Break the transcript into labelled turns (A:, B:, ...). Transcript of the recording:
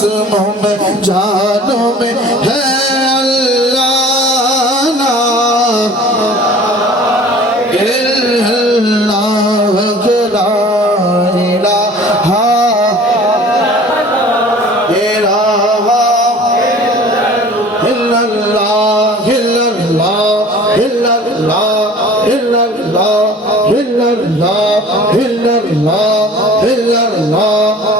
A: आसमों में जानों में है अल्लाह ना Allah, Allah, Allah, Allah,